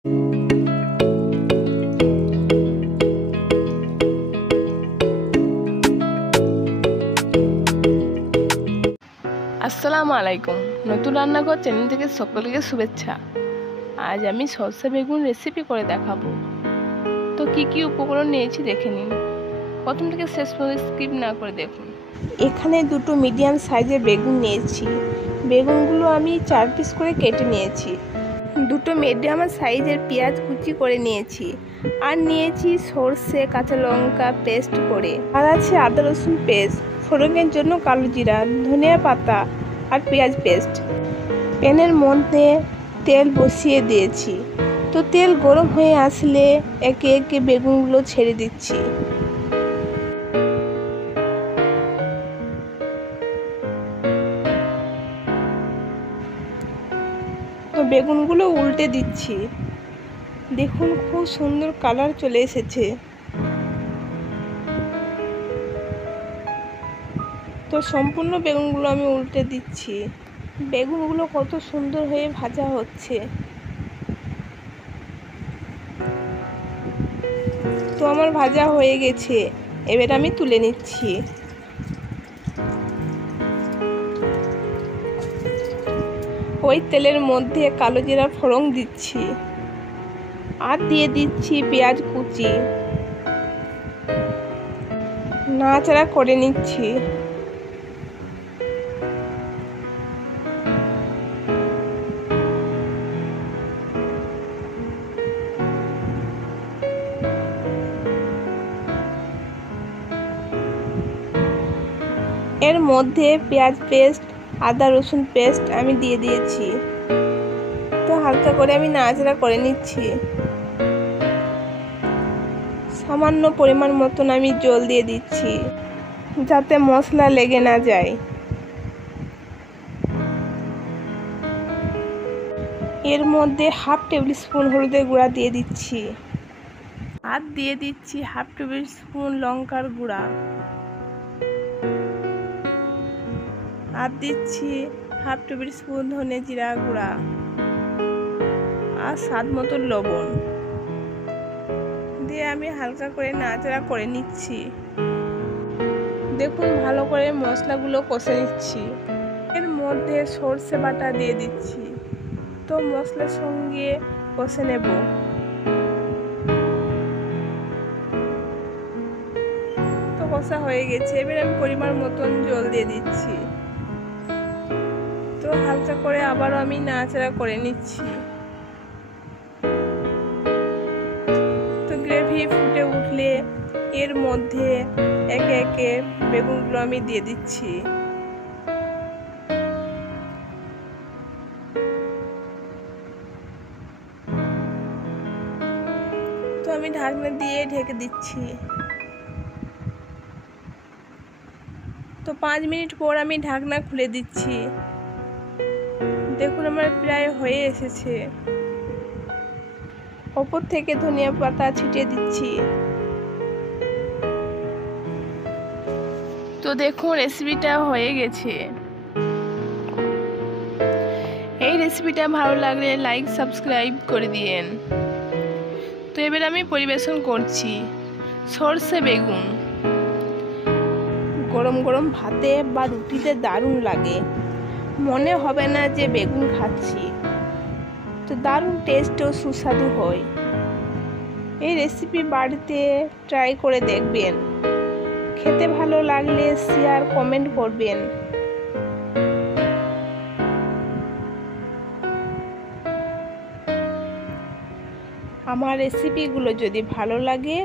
আসসালামু আলাইকুম। নতুন রান্নাঘর চ্যানেল থেকে সকলকে শুভেচ্ছা। আজ আমি সরষে বেগুন রেসিপি করে দেখাবো। তো কি কি উপকরণ নিয়েছি দেখে নিন। প্রথম থেকে শেষ পর্যন্ত স্কিপ না করে দেখুন। এখানে দুটো মিডিয়াম সাইজের বেগুন নিয়েছি। বেগুনগুলো আমি 4 পিস করে কেটে নিয়েছি। দুটো মিডিয়াম সাইজের পেঁয়াজ কুচি করে নিয়েছি। আর নিয়েছি সরষে, কাঁচা লঙ্কা পেস্ট করে। আর আছে আদা রসুন পেস্ট, ফোড়নের জন্য কালো জিরা, ধনিয়া পাতা আর পেঁয়াজ পেস্ট। প্যানের মধ্যে তেল বসিয়ে দিয়েছি। তো তেল গরম হয়ে আসলে একে একে বেগুনগুলো ছেড়ে দিচ্ছি। তো বেগুনগুলো উল্টে দিচ্ছি। দেখুন খুব সুন্দর কালার চলে এসেছে। তো সম্পূর্ণ বেগুনগুলো আমি উল্টে দিচ্ছি। বেগুনগুলো কত সুন্দর হয়ে ভাজা হচ্ছে। তো আমার ভাজা হয়ে গেছে, এবার আমি তুলে নিচ্ছি। ওই তেলের মধ্যে কালো জিরা ফোড়ন দিচ্ছি আর দিয়ে দিচ্ছি পেঁয়াজ কুচি। নাড়াচাড়া করে নিচ্ছি। এর মধ্যে পেঁয়াজ পেস্ট, আদা রসুন পেস্ট আমি দিয়ে দিয়েছি। তো হালকা করে আমি নাড়াচাড়া করে নিচ্ছি। সামান্য পরিমাণ মতন আমি জল দিয়ে দিচ্ছি যাতে মশলা লেগে না যায়। এর মধ্যে হাফ টেবিল স্পুন হলুদের গুঁড়া দিয়ে দিচ্ছি আর দিয়ে দিচ্ছি হাফ টেবিল স্পুন লঙ্কার গুঁড়া আর দিচ্ছি হাফ টেবিল স্পুন ধনে জিরা গুঁড়া আর স্বাদ মতো লবণ দিয়ে আমি হালকা করে নাড়াচাড়া করে নিচ্ছি। দেখুন ভালো করে মশলাগুলো কষে নিচ্ছি। এর মধ্যে সরষে বাটা দিয়ে দিচ্ছি। তো মশলার সঙ্গে কষে নেব। তো কষা হয়ে গেছে, এবার আমি পরিমাণ মতন জল দিয়ে দিচ্ছি। তো হালকা করে আবারও আমি নাড়াচাড়া করে নিচ্ছি। তো গ্রেভি ফুটে উঠলে এর মধ্যে একে একে বেগুনগুলো আমি দিয়ে দিচ্ছি। তো আমি ঢাকনা দিয়ে ঢেকে দিচ্ছি। তো 5 মিনিট পর আমি ঢাকনা খুলে দিচ্ছি। দেখুন আমার প্রায় হয়ে এসেছে। ওপর থেকে ধনিয়া পাতা ছিটিয়ে দিচ্ছি। তো দেখুন রেসিপিটা হয়ে গেছে। এই রেসিপিটা ভালো লাগলে লাইক সাবস্ক্রাইব করে দিয়েন। তো এবার আমি পরিবেশন করছি। সরষে বেগুন গরম গরম ভাতে বা রুটিতে দারুণ লাগে। মনে হবে না যে বেগুন খাচ্ছি। তো দারুণ টেস্ট ও সুস্বাদু হয়। এই রেসিপি বাড়িতে ট্রাই করে দেখবেন। খেতে ভালো লাগলে শেয়ার কমেন্ট করবেন। আমার রেসিপিগুলো যদি ভালো লাগে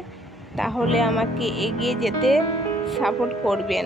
তাহলে আমাকে এগিয়ে যেতে সাপোর্ট করবেন।